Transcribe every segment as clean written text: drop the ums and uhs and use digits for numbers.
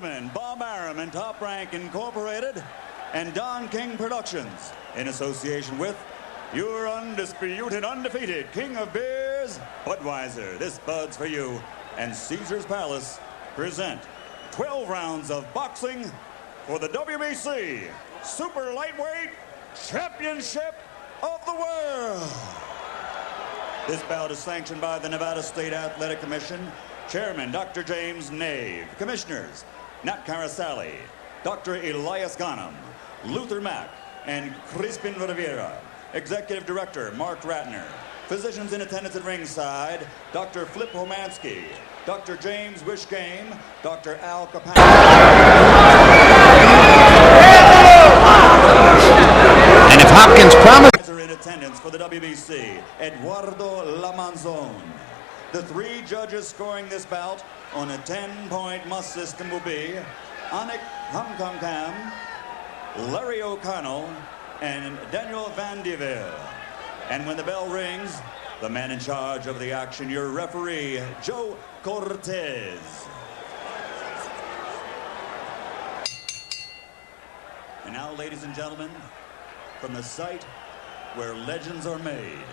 gentlemen, Bob Arum and Top Rank Incorporated and Don King Productions, in association with your undisputed, undefeated King of Beers, Budweiser, this Bud's for you, and Caesar's Palace present 12 rounds of boxing for the WBC Super Lightweight Championship of the World. This bout is sanctioned by the Nevada State Athletic Commission, Chairman Dr. James Nave, Commissioners Nat Carasali, Dr. Elias Ghanem, Luther Mack, and Crispin Rivera. Executive Director Mark Ratner. Physicians in attendance at ringside, Dr. Flip Romansky, Dr. James Wishgame, Dr. Al Capone. And if Hopkins promised In attendance for the WBC, Eduardo Lamanzon. The three judges scoring this bout on a 10-point must system will be Anik Hamkamkam, Larry O'Connell, and Daniel Van Deville. And when the bell rings, the man in charge of the action, your referee, Joe Cortez. And now, ladies and gentlemen, from the site where legends are made,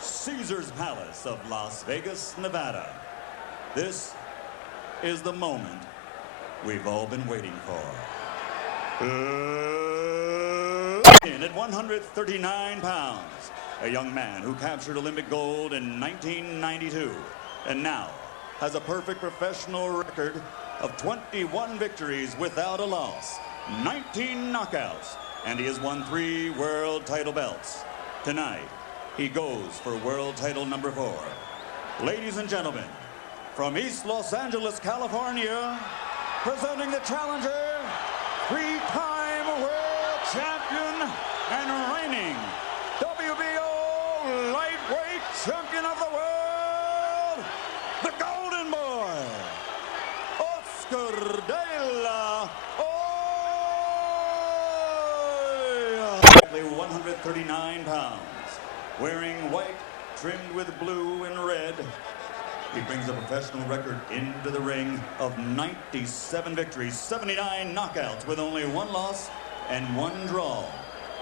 Caesar's Palace of Las Vegas, Nevada. This is the moment we've all been waiting for. At 139 pounds, a young man who captured Olympic gold in 1992 and now has a perfect professional record of 21 victories without a loss, 19 knockouts, and he has won 3 world title belts. Tonight, he goes for world title number 4. Ladies and gentlemen, from East Los Angeles, California, presenting the challenger, 3-time world champion and reigning WBO lightweight champion of the world, the Golden Boy, Oscar De La Hoya. 139 pounds, wearing white trimmed with blue and red. He brings a professional record into the ring of 97 victories, 79 knockouts with only 1 loss and 1 draw.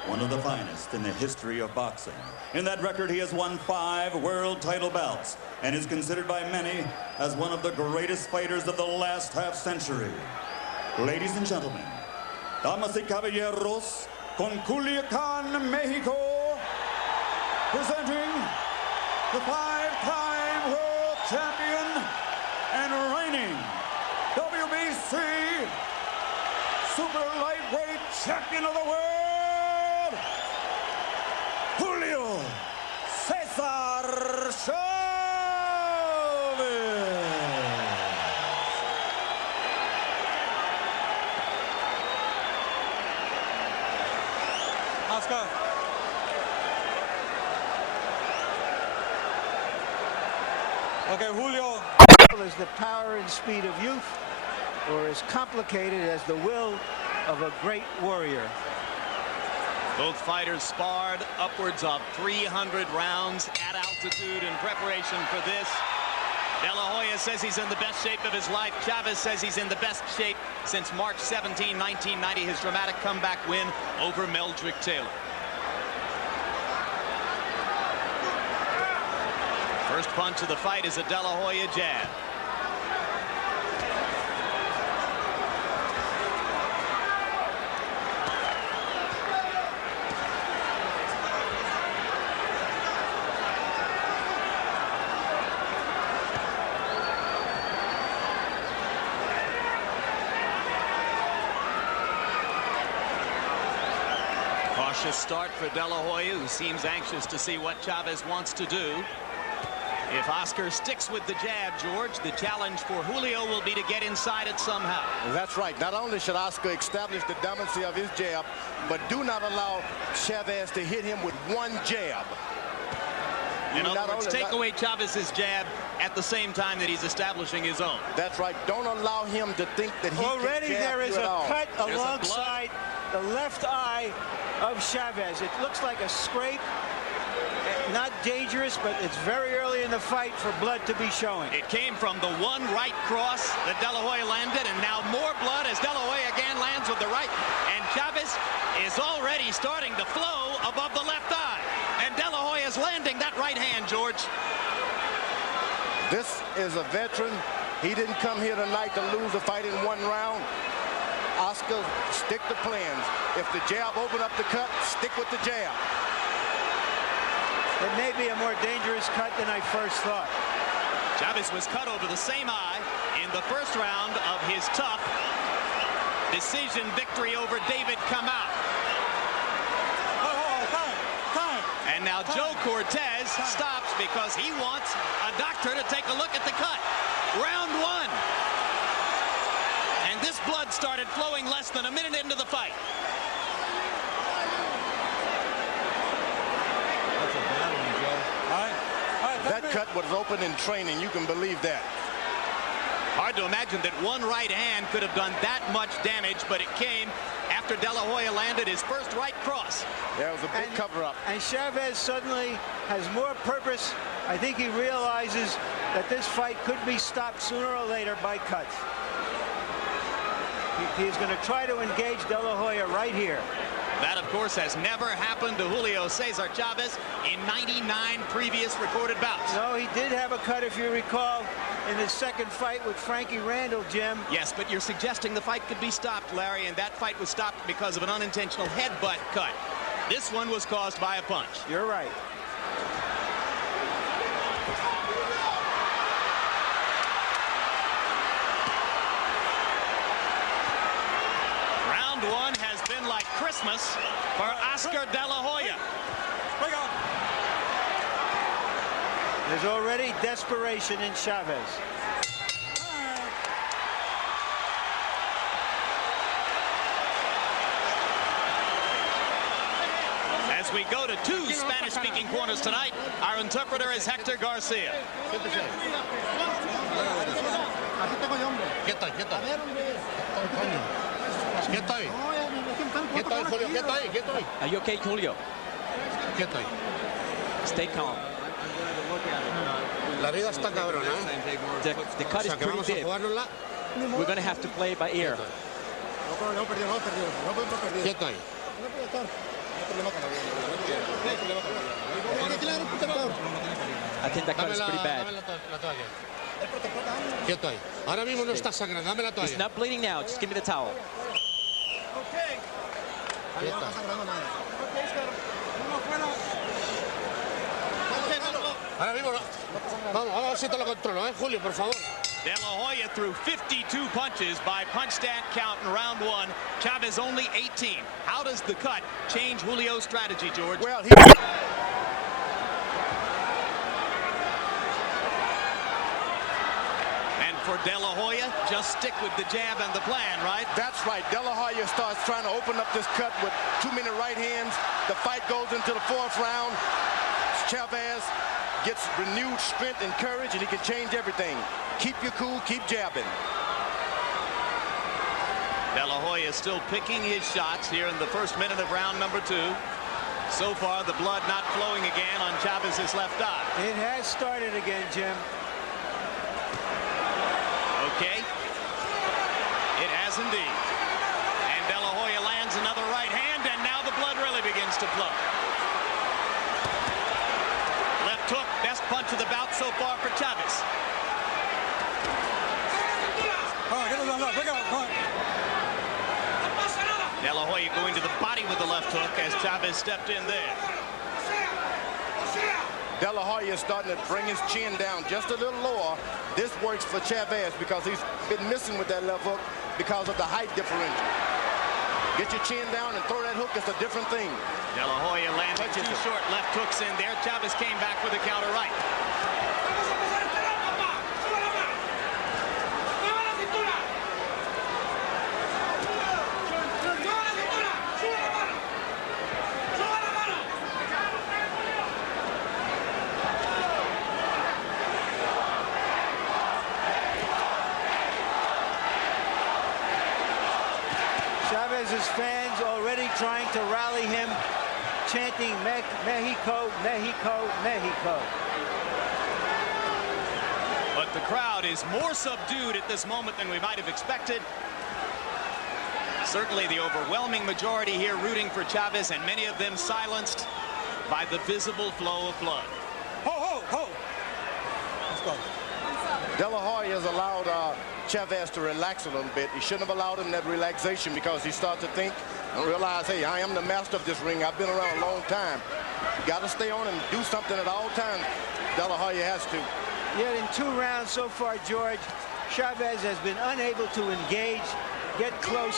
One of the finest in the history of boxing. In that record, he has won 5 world title bouts and is considered by many as one of the greatest fighters of the last half-century. Ladies and gentlemen, damas y caballeros, con Culiacan, Mexico, presenting the 5-time world champion and reigning WBC Super Lightweight Champion of the World, Julio Cesar Chavez. Oscar. Okay, Julio. Is the power and speed of youth, or as complicated as the will of a great warrior? Both fighters sparred upwards of 300 rounds at altitude in preparation for this. De La Hoya says he's in the best shape of his life. Chavez says he's in the best shape since March 17, 1990, his dramatic comeback win over Meldrick Taylor. First punch of the fight is a De La Hoya jab. Cautious start for De La Hoya, who seems anxious to see what Chavez wants to do. If Oscar sticks with the jab, George, the challenge for Julio will be to get inside it somehow. That's right. Not only should Oscar establish the dominancy of his jab, but do not allow Chavez to hit him with one jab. In other words, take away Chavez's jab at the same time that he's establishing his own. That's right. Don't allow him to think that he already can jab there is you a at all. cut alongside the left eye of Chavez. It looks like a scrape. Not dangerous, but it's very early in the fight for blood to be showing. It came from the one right cross that De La Hoya landed, and now more blood as already starting to flow above the left eye. And De La Hoya's landing that right hand, George. This is a veteran. He didn't come here tonight to lose the fight in one round. Oscar, stick to plans. If the jab open up the cut, stick with the jab. It may be a more dangerous cut than I first thought. Chavez was cut over the same eye in the first round of his tough decision victory over David Kamau. And now Joe Cortez stops because he wants a doctor to take a look at the cut. Round one. And this blood started flowing less than a minute into the fight. That cut was open in training. You can believe that. Hard to imagine that one right hand could have done that much damage, but it came after De La Hoya landed his first right cross. That was a big cover-up. And Chavez suddenly has more purpose. I think he realizes that this fight could be stopped sooner or later by cuts. He's going to try to engage De La Hoya right here. That, of course, has never happened to Julio Cesar Chavez in 99 previous recorded bouts. No, he did have a cut, if you recall, in his second fight with Frankie Randall, Jim. Yes, but you're suggesting the fight could be stopped, Larry, and that fight was stopped because of an unintentional headbutt cut. This one was caused by a punch. You're right. Round one has been like Christmas for Oscar De La Hoya. There's already desperation in Chavez. As we go to two Spanish-speaking corners tonight, our interpreter is Hector Garcia. Are you okay, Julio? Stay calm. La vida está cabrona, ¿eh? The cut is pretty deep. We're going to have to play by ear. Quieto ahí. I think that cut is pretty bad. Quieto ahí. Ahora mismo no está sangrando. Dame la toalla. It's not bleeding now. Just give me the towel. Quieto. Ahora mismo no. Vamos a ver si te lo controlo, Julio, por favor. De La Hoya threw 52 punches by punch stat count in round one. Chavez only 18. How does the cut change Julio's strategy, George? Well, And for De La Hoya, just stick with the jab and the plan, right? that's right. De La Hoya starts trying to open up this cut with too many right hands. The fight goes into the fourth round. Chavez gets renewed strength and courage, and he can change everything. Keep your cool, keep jabbing. De La Hoya still picking his shots here in the first minute of round number two. So far, the blood not flowing again on Chavez's left eye. It has started again, Jim. Okay. It has indeed. And De La Hoya lands another right hand, and now the blood really begins to flow. Left hook, best punch of the bout so far for Chavez. De La Hoya going to the body with the left hook as Chavez stepped in there. De La Hoya is starting to bring his chin down just a little lower. This works for Chavez because he's been missing with that left hook because of the height differential. Get your chin down and throw that hook. It's a different thing. De La Hoya landing two short left hooks in there. Chavez came back with a counter right. Chavez's fans already trying to rally him, chanting Mexico, Mexico, Mexico. But the crowd is more subdued at this moment than we might have expected. Certainly the overwhelming majority here rooting for Chavez, and many of them silenced by the visible flow of blood. Ho! Let's go. De La Hoya has allowed Chavez to relax a little bit. He shouldn't have allowed him that relaxation, because he starts to think and realize, hey, I am the master of this ring. I've been around a long time. You got to stay on and do something at all times. De La Hoya has to. Yet in 2 rounds so far, George, Chavez has been unable to engage, get close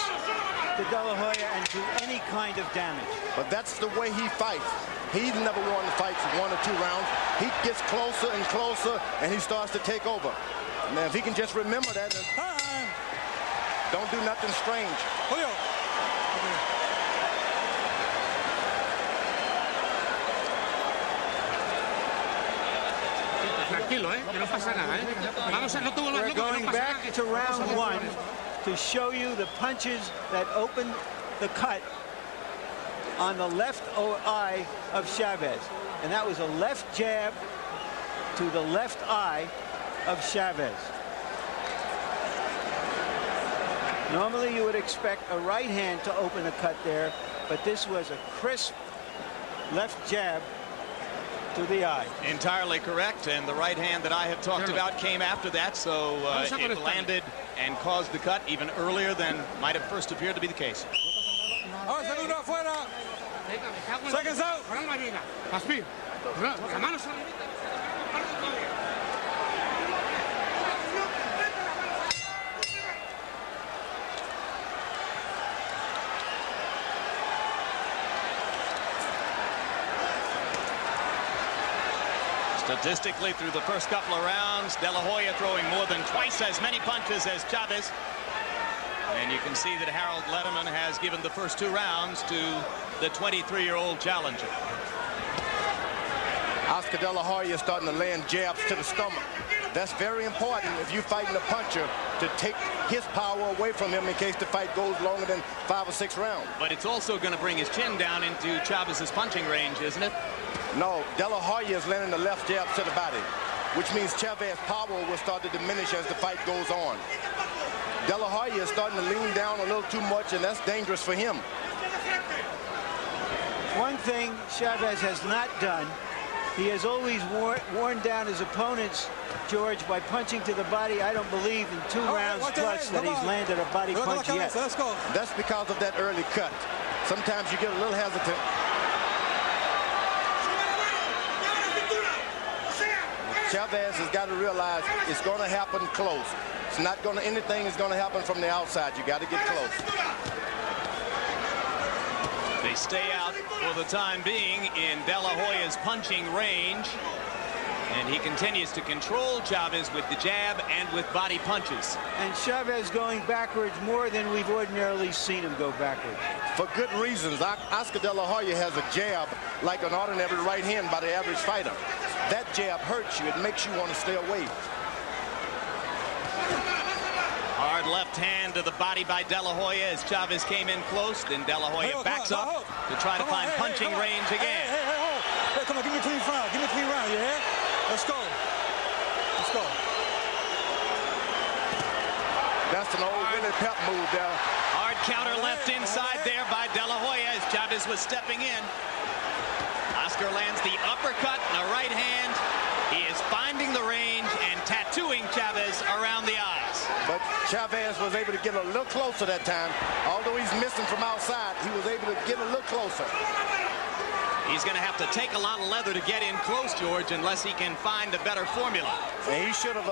to De La Hoya, and do any kind of damage. But that's the way he fights. He's never won the fights 1 or 2 rounds. He gets closer and closer, and he starts to take over. Now, if he can just remember that, and don't do nothing strange. Julio. Tranquilo, que no pasa nada, Vamos a, no te vuelvas We're loco, going no pasa back nada. to round 1 to show you the punches that opened the cut on the left eye of Chavez. And that was a left jab to the left eye of Chavez. Normally you would expect a right hand to open a cut there, but this was a crisp left jab to the eye. Entirely correct, and the right hand that I have talked about came after that, so it landed and caused the cut even earlier than might have first appeared to be the case. Segundo afuera. Seconds out. Así. La mano se Statistically, through the first couple of rounds, De La Hoya throwing more than twice as many punches as Chavez. And you can see that Harold Letterman has given the first 2 rounds to the 23-year-old challenger. Oscar De La Hoya is starting to land jabs to the stomach. That's very important if you're fighting a puncher, to take his power away from him in case the fight goes longer than 5 or 6 rounds. But it's also going to bring his chin down into Chavez's punching range, isn't it? No, De La Hoya is landing the left jab to the body, which means Chavez's power will start to diminish as the fight goes on. De La Hoya is starting to lean down a little too much, and that's dangerous for him. One thing Chavez has not done, he has always worn down his opponents, George, by punching to the body. I don't believe in 2 rounds plus that he's landed a body punch yet. Let's go. That's because of that early cut. Sometimes you get a little hesitant. Chavez has got to realize it's going to happen close. It's not going to, anything is going to happen from the outside. You got to get close. They stay out for the time being in De La Hoya's punching range. And he continues to control Chavez with the jab and with body punches. And Chavez going backwards more than we've ordinarily seen him go backwards. For good reasons. Oscar De La Hoya has a jab like an ordinary right hand by the average fighter. That jab hurts you. It makes you want to stay away. Hard left hand to the body by De La Hoya as Chavez came in close. Then De La Hoya backs up to try to find punching range again. Hey, come on, give me a clean round. Give me a clean round, you hear? Let's go. Let's go. That's an old Willie Pep move there. Hard counter left inside there by De La Hoya as Chavez was stepping in. Oscar lands the uppercut and a right hand. He is finding the range and tattooing Chavez around the eyes. But Chavez was able to get a little closer that time. Although he's missing from outside, he was able to get a little closer. He's going to have to take a lot of leather to get in close, George, unless he can find a better formula. And he should have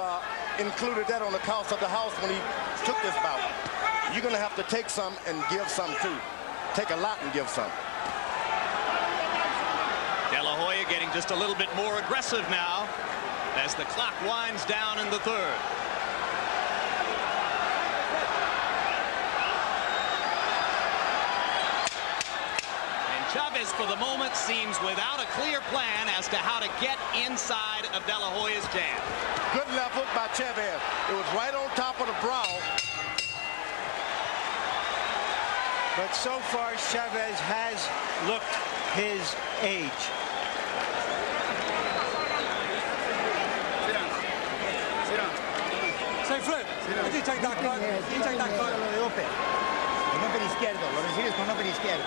included that on the cost of the house when he took this bout. You're going to have to take some and give some too. Take a lot and give some. De La Hoya getting just a little bit more aggressive now as the clock winds down in the 3rd. Chavez, for the moment, seems without a clear plan as to how to get inside of De La Hoya's jab. Good left hook by Chavez. It was right on top of the brow. But so far, Chavez has looked his age. Say flip. Did he take that cut? Did he take that cut?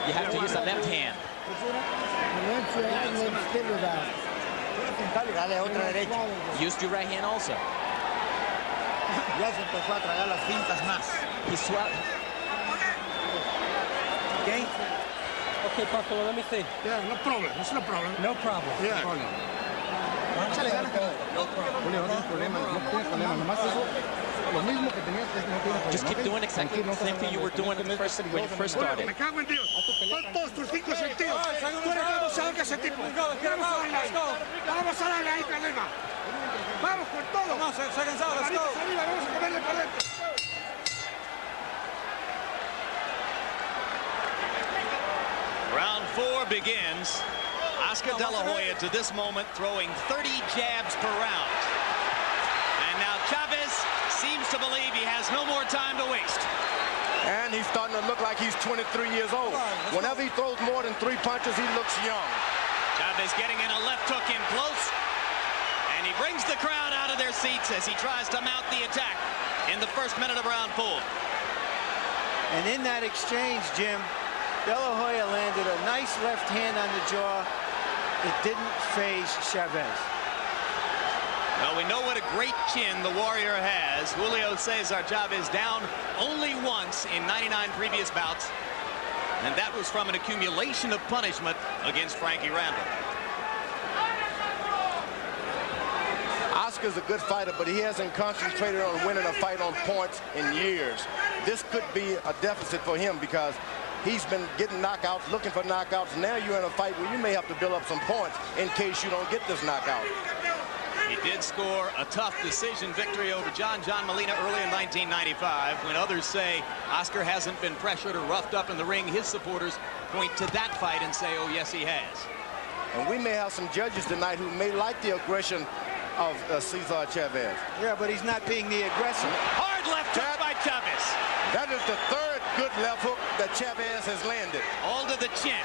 You have to use the left hand. Dale otra derecha. Use your right hand also. Ya se empezó a tragar las fintas más. He swapped. Okay? Okay, Paco, let me see. Yeah, no problem. It's no problem. No problem. Yeah. Échale ganas. Julio, no tienes problema. No tienes problema. Nomás eso, lo mismo que tenías, no tienes problema. Just keep doing exactly the same thing you were doing when you first started. Me cago en Dios. Son todos tus 5 sentidos. Tú eres el boxeador que ese tipo. Vamos a darle ahí, Calema. Vamos con todo. Vamos, se ha cansado, let's go. Arriba, vamos a comerle por dentro. Round 4 begins. Oscar De La Hoya to this moment throwing 30 jabs per round. And now Chavez seems to believe he has no more time to waste. And he's starting to look like he's 23 years old. Whenever he throws more than 3 punches, he looks young. Chavez getting in a left hook in close. And he brings the crowd out of their seats as he tries to mount the attack in the first minute of round 4. And in that exchange, Jim, De La Hoya landed a nice left hand on the jaw. It didn't phase Chavez. Well, we know what a great chin the Warrior has. Julio Cesar Chavez down only once in 99 previous bouts. And that was from an accumulation of punishment against Frankie Randall. Oscar's a good fighter, but he hasn't concentrated on winning a fight on points in years. This could be a deficit for him because he's been getting knockouts, looking for knockouts. Now you're in a fight where you may have to build up some points in case you don't get this knockout. He did score a tough decision victory over John Molina early in 1995. When others say Oscar hasn't been pressured or roughed up in the ring, his supporters point to that fight and say, oh, yes, he has. And we may have some judges tonight who may like the aggression of Cesar Chavez. Yeah, but he's not being the aggressor. Hard left hook by Chavez. That is the 3rd good left hook that Chavez has landed. All to the chin.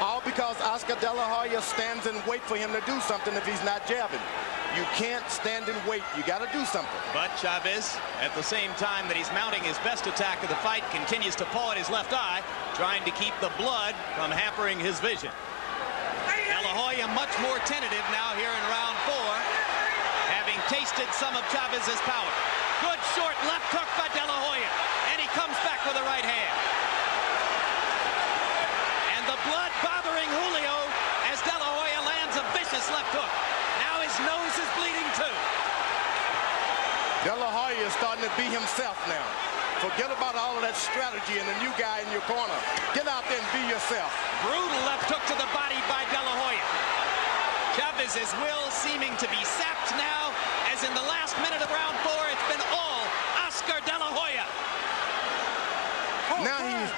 All because Oscar De La Hoya stands and wait for him to do something if he's not jabbing. You can't stand and wait. You got to do something. But Chavez, at the same time that he's mounting his best attack of the fight, continues to paw at his left eye, trying to keep the blood from hampering his vision. De La Hoya much more tentative now here in round 4, having tasted some of Chavez's power. Good short left hook by De La Hoya, and he comes back with a right hand. And the blood bothering Julio as De La Hoya lands a vicious left hook. Now his nose is bleeding too. De La Hoya is starting to be himself now. Forget about all of that strategy and the new guy in your corner. Get out there and be yourself. Brutal left hook to the body by De La Hoya. Chavez's will seeming to be sapped now, as in the last minute of round 4, it's been all Oscar De La Hoya. Now he's...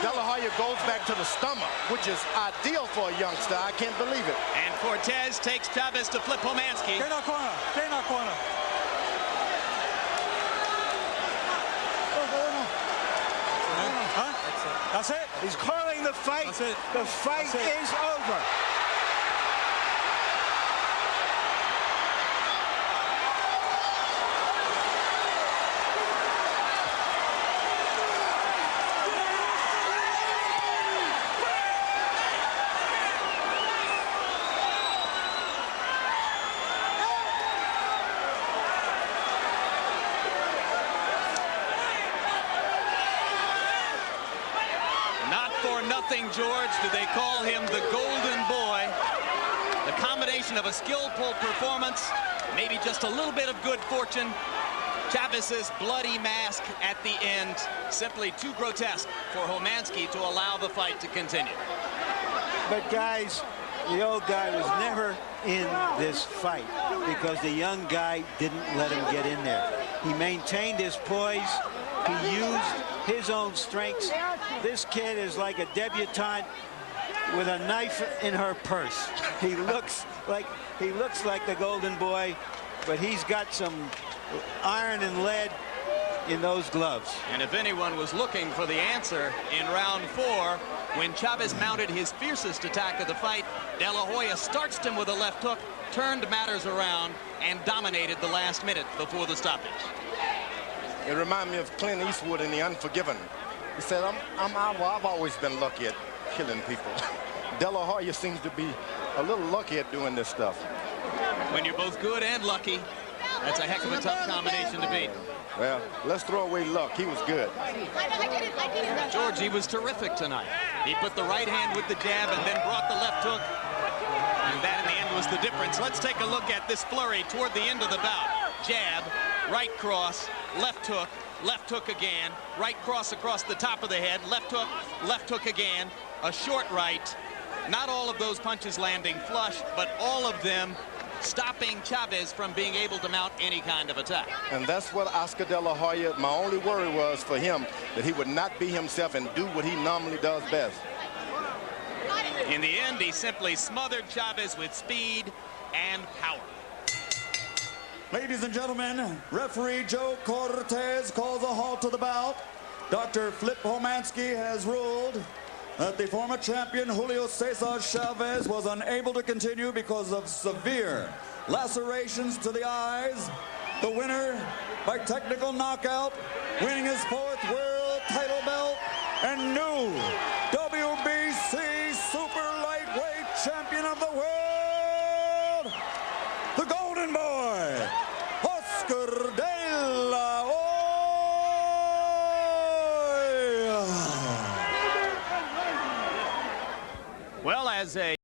De La Hoya goes back to the stomach, which is ideal for a youngster. I can't believe it. And Cortez takes Chavez to flip Homansky. Stay in our corner. Stay in our corner. Huh? That's it. He's calling the fight. That's it. The fight is over. Nothing, George. Do they call him the Golden Boy? The combination of a skillful performance, maybe just a little bit of good fortune. Chavez's bloody mask at the end, simply too grotesque for Homansky to allow the fight to continue. But guys, the old guy was never in this fight because the young guy didn't let him get in there. He maintained his poise. He used his own strengths. This kid is like a debutante with a knife in her purse. He looks like the Golden Boy, but he's got some iron and lead in those gloves. And if anyone was looking for the answer in round 4, when Chavez mounted his fiercest attack of the fight, De La Hoya starched him with a left hook, turned matters around, and dominated the last minute before the stoppage. It reminded me of Clint Eastwood in The Unforgiven. He said, I've always been lucky at killing people. De La Hoya seems to be a little lucky at doing this stuff. When you're both good and lucky, that's a heck of a tough combination to beat. Well, let's throw away luck. He was good. Georgie was terrific tonight. He put the right hand with the jab and then brought the left hook. And that in the end was the difference. Let's take a look at this flurry toward the end of the bout. Jab, right cross, left hook again, right cross across the top of the head, left hook again, a short right. Not all of those punches landing flush, but all of them stopping Chavez from being able to mount any kind of attack. And that's what Oscar De La Hoya, my only worry was for him, that he would not be himself and do what he normally does best. In the end, he simply smothered Chavez with speed and power. Ladies and gentlemen, referee Joe Cortez calls a halt to the bout. Dr. Flip Homansky has ruled that the former champion Julio Cesar Chavez was unable to continue because of severe lacerations to the eyes. The winner by technical knockout, winning his 4th world title belt and new WBC super lightweight champion of the world, the Golden Boy, Oscar De La Hoya. Well, as a